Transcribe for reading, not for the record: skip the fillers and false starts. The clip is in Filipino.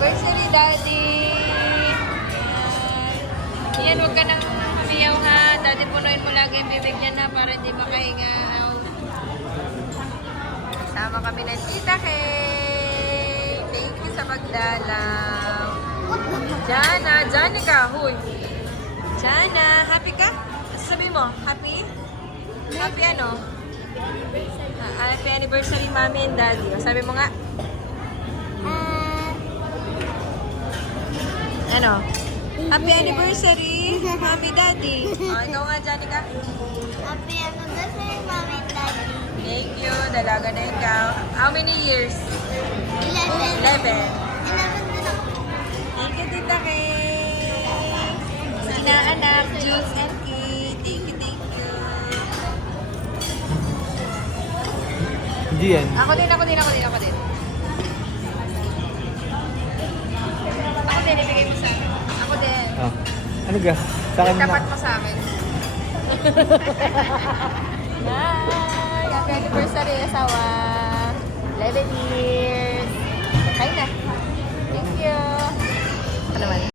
anniversary, Daddy! Yan, huwag ka nang humiyaw ha. Daddy, punuin mo lagi yung bibig niya na para hindi makahinga. Sama kami ng Tita Kay. Thank you sa pagdalaw. Jana, Janica, huy. Jana, happy ka? Sabi mo, happy? Happy ano? Happy anniversary, Mommy and Daddy. Sabi mo nga. Ano? Happy anniversary, Mommy, Daddy. Ikaw nga, Janica. Happy anniversary, Mommy and Daddy. Thank you. Dalaga na ikaw. How many years? 11. 11. 11 din ako. Thank you, Tita Kay. Sa inaanak, Jules and Kay. Thank you, thank you. Hindi yan. Ako din. Ako din, ibigay mo sa akin. Ako din. Oh. Ano ga? Sa akin Tapat na. mo sa akin. Bye! Happy anniversary, asawa. 11 years. Kain na. Thank you. Ano naman?